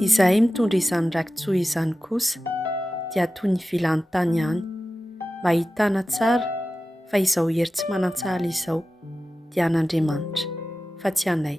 Izahay mitondra izany rakitsoa izany kosa dia toy ny vilany tany ihany, mba hitana tsara fa izao hery tsy manan-tsahala izao dia an'Andriamanitra fa tsy anay.